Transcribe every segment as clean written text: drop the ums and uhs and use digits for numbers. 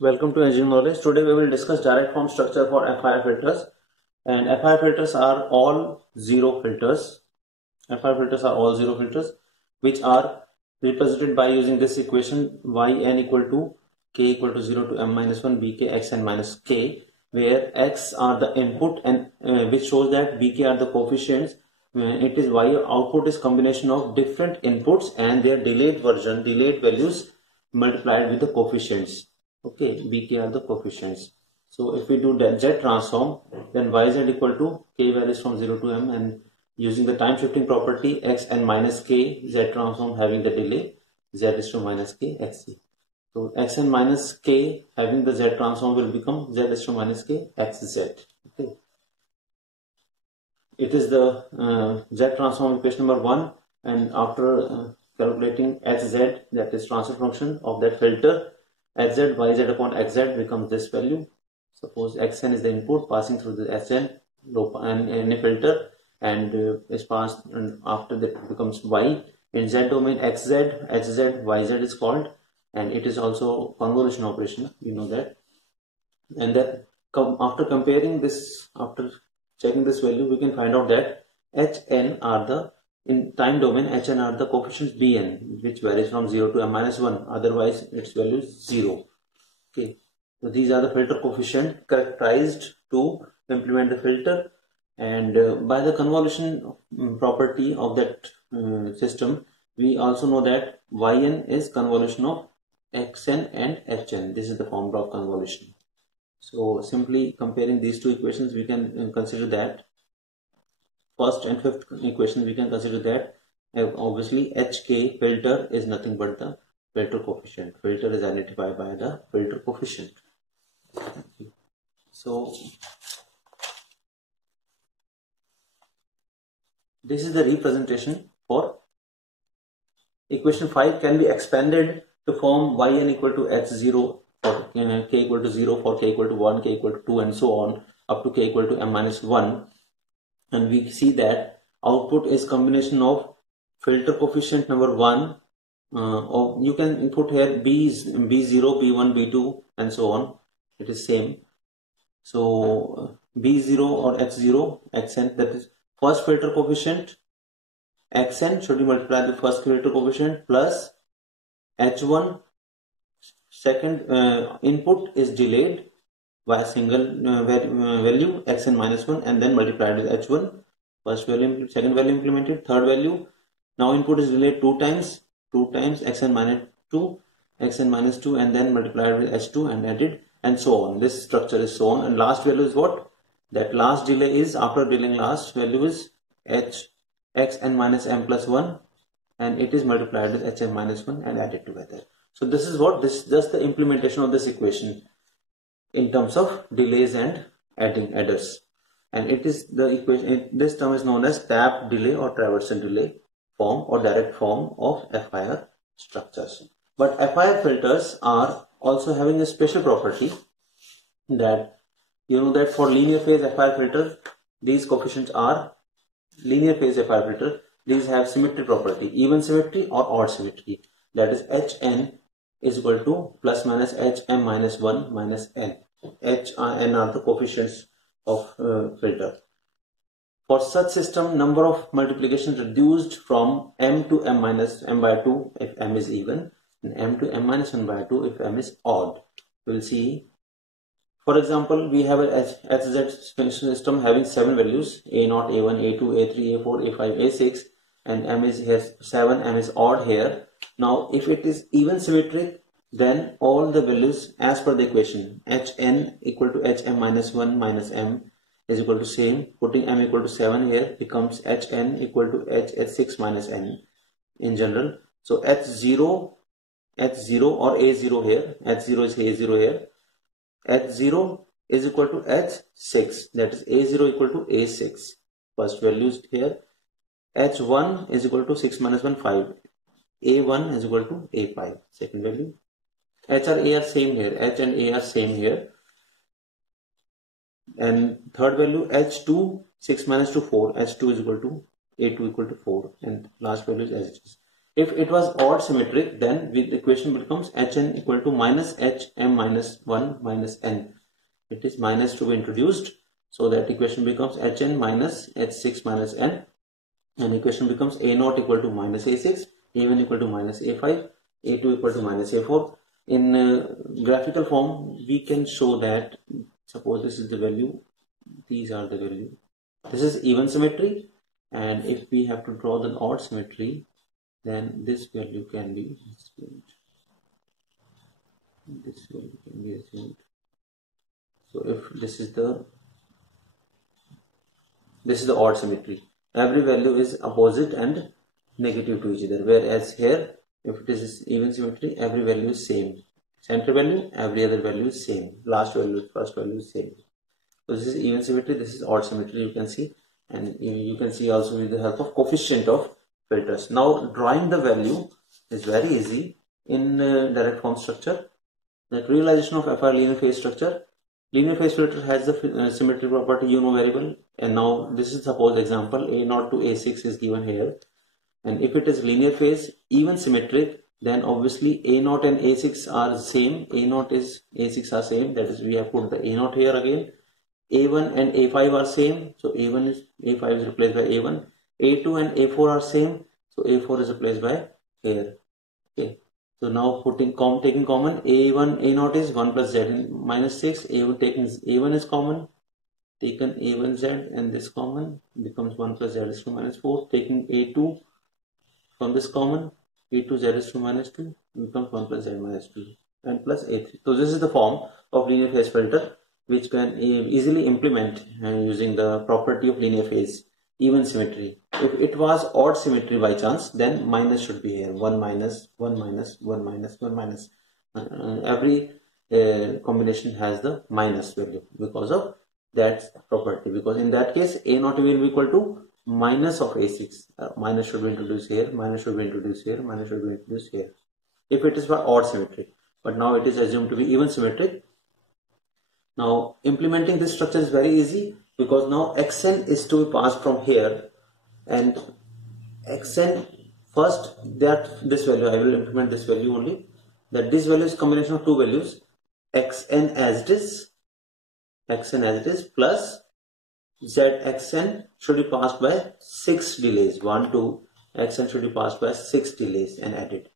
Welcome to Engineering Knowledge. Today we will discuss direct form structure for FIR filters. And FIR filters are all zero filters. FIR filters are all zero filters which are represented by using this equation yn equal to k equal to 0 to m minus 1 bk xn minus k, where x are the input and which shows that bk are the coefficients. It is y output is combination of different inputs and their delayed values multiplied with the coefficients. Okay, bk are the coefficients. So if we do that z transform, then yz equal to k varies from 0 to m, and using the time shifting property x and minus k, z transform having the delay z is to minus k xc. So x and minus k having the z transform will become z is to minus k xz. Okay. It is the z transform equation number 1, and after calculating hz, that is transfer function of that filter, hz yz upon xz becomes this value. Suppose xn is the input passing through the Sn and in a filter, and is passed, and after that becomes y. In z domain xz, hz, yz is called, and it is also convolution operation, you know that. And that after comparing this, after checking this value, we can find out that hn are the, in time domain, hn are the coefficients bn, which varies from 0 to m minus 1, otherwise its value is 0. Okay, so these are the filter coefficient characterized to implement the filter, and by the convolution property of that system, we also know that yn is convolution of xn and hn. This is the formula of convolution. So simply comparing these two equations, we can consider that first and fifth equation, we can consider that obviously hk filter is nothing but the filter coefficient. Filter is identified by the filter coefficient. So this is the representation for equation 5 can be expanded to form yn equal to h0 for k equal to 0, for k equal to 1, k equal to 2, and so on up to k equal to m minus 1. And we see that output is combination of filter coefficient number 1, or you can input here b0, b1, b2, and so on. It is same. So b0 or x0, xn, that is first filter coefficient, xn should be multiplied the first filter coefficient plus h1, second input is delayed by a single value xn minus 1, and then multiplied with h1, first value, second value implemented, third value. Now input is delayed 2 times xn minus 2, and then multiplied with h2 and added, and so on. This structure is so on, and last value is what? That last delay is, after delaying last value is xn minus m plus 1, and it is multiplied with hm minus 1 and added together. So this is what, this is just the implementation of this equation in terms of delays and adders, and it is the equation, this term is known as tap delay or traversal delay form or direct form of FIR structures. But FIR filters are also having a special property that, you know that for linear phase FIR filter, these coefficients are linear phase FIR filter, these have symmetry property, even symmetry or odd symmetry, that is hn is equal to plus minus hm minus 1 minus n. Hn are the coefficients of filter. For such system, number of multiplications reduced from m to m minus m by 2 if m is even, and m to m minus 1 by 2 if m is odd. We'll see. For example, we have a hz system having 7 values, a0, a1, a2, a3, a4, a5, a6, and m is here 7, m is odd here. Now if it is even symmetric, then all the values as per the equation hn equal to hm minus 1 minus m is equal to same. Putting m equal to 7 here becomes hn equal to h6 minus n in general. So h0 or a0 here, h0 is a0 here, h0 is equal to h6, that is a0 equal to a6, first values here. h1 is equal to 6 minus 1, 5. a1 is equal to a5, second value. h or a are same here, h and a are same here, and third value h2, 6 minus 2, 4, h2 is equal to a2 equal to 4, and last value is h. If it was odd symmetric, then the equation becomes Hn equal to minus Hm minus 1 minus n. It is minus to be introduced, so that equation becomes Hn minus H6 minus n, and equation becomes A0 equal to minus A6, A1 equal to minus A5, A2 equal to minus A4. In graphical form, we can show that, suppose this is the value, these are the value. This is even symmetry, and if we have to draw the odd symmetry, then this value can be assumed. This value can be assumed. So if this is the odd symmetry, every value is opposite and negative to each other, whereas here, if it is even symmetry, every value is same. Center value, every other value is same. Last value, first value is same. So this is even symmetry, this is odd symmetry, you can see, and you can see also with the help of coefficient of filters. Now drawing the value is very easy in direct form structure. The realization of FR linear phase structure. Linear phase filter has the symmetry property variable, and now this is suppose example A0 to A6 is given here, and if it is linear phase even symmetric, then obviously A0 and A6 are same. A0 is A6 are same, that is we have put the A0 here again. A1 and A5 are same, so A5 is replaced by A1. A2 and A4 are same, so A4 is replaced by here. Okay, so now taking common, A1 A0 is 1 plus Z minus 6. A1 is common, taken A1Z, and this common becomes 1 plus Z is to minus 4. Taking A2 from this common, A2 Z is to minus 2 becomes 1 plus Z minus 2 and plus A3. So this is the form of linear phase filter, which can easily implement using the property of linear phase even symmetry. If it was odd symmetry by chance, then minus should be here, 1 minus 1 minus 1 minus 1 minus. Every combination has the minus value because of that property, because in that case A0 will be equal to minus of A6. Minus should be introduced here, minus should be introduced here, minus should be introduced here, if it is for odd symmetry. But now it is assumed to be even symmetric. Now implementing this structure is very easy, because now Xn is to be passed from here, and Xn first, that this value I will implement this value only, that this value is combination of two values, Xn as it is plus Zxn should be passed by 6 delays, 1 2, Xn should be passed by 6 delays and added.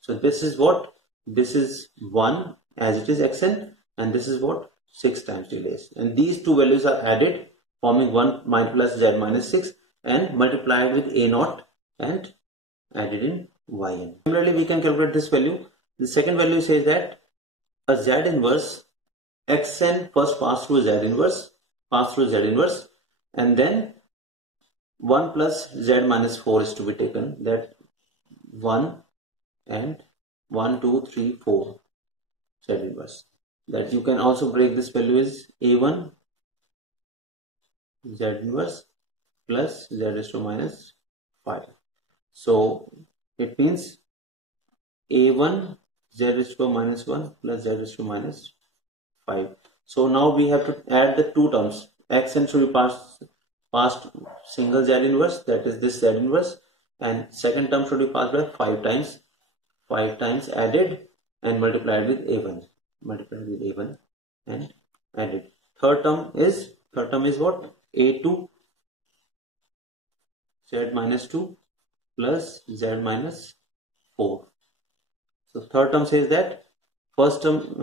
So this is what, this is 1 as it is Xn, and this is what, 6 times delays, and these two values are added, forming 1 plus Z minus 6 and multiplied with A0 and added in Yn. Similarly, we can calculate this value. The second value says that a Z inverse, Xn first pass through Z inverse, and then 1 plus Z minus 4 is to be taken, that 1 and 1 2 3 4 Z inverse. That you can also break this value is A1 Z inverse plus Z is to minus 5. So it means A1 Z is to minus 1 plus Z is to minus 5. So now we have to add the two terms. Xn should be passed single Z inverse, that is this Z inverse, and second term should be passed by 5 times added and multiplied with A1. And added. Third term is what? A2 Z minus 2 plus Z minus 4. So third term says that first term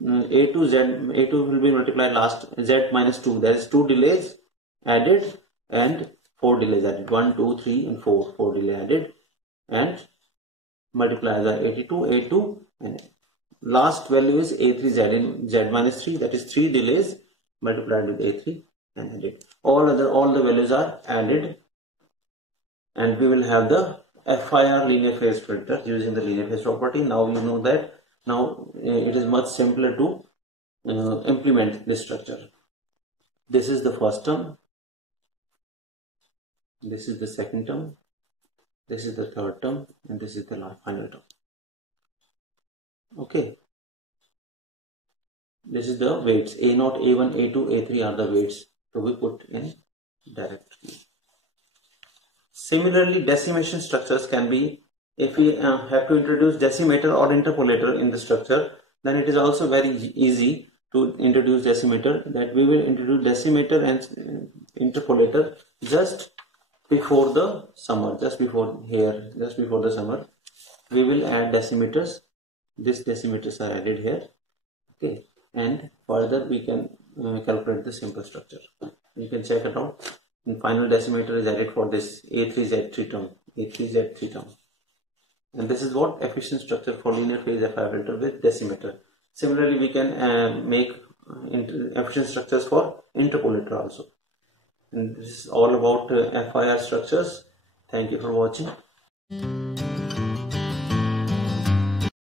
A2 will be multiplied last Z minus 2, that is 2 delays added and 4 delays added, 1 2 3 and 4 delay added, and multiply the A2 and last value is A3 Z minus 3, that is 3 delays multiplied with A3 and added. All the values are added, and we will have the FIR linear phase filter using the linear phase property. Now you know that. Now it is much simpler to implement this structure. This is the first term, this is the second term, this is the third term, and this is the final term. Okay, this is the weights. A0, A1, A2, A3 are the weights to be put in directly. Similarly, decimation structures can be if we have to introduce decimator or interpolator in the structure, then it is also very easy to introduce decimator. That we will introduce decimator and interpolator just before the summer, just before the summer we will add decimators. These decimators are added here, okay, and further we can calculate the simple structure. You can check it out. And final decimator is added for this A3Z3 term, and this is what efficient structure for linear phase FI filter with decimator. Similarly, we can make efficient structures for interpolator also. And this is all about FIR structures. Thank you for watching.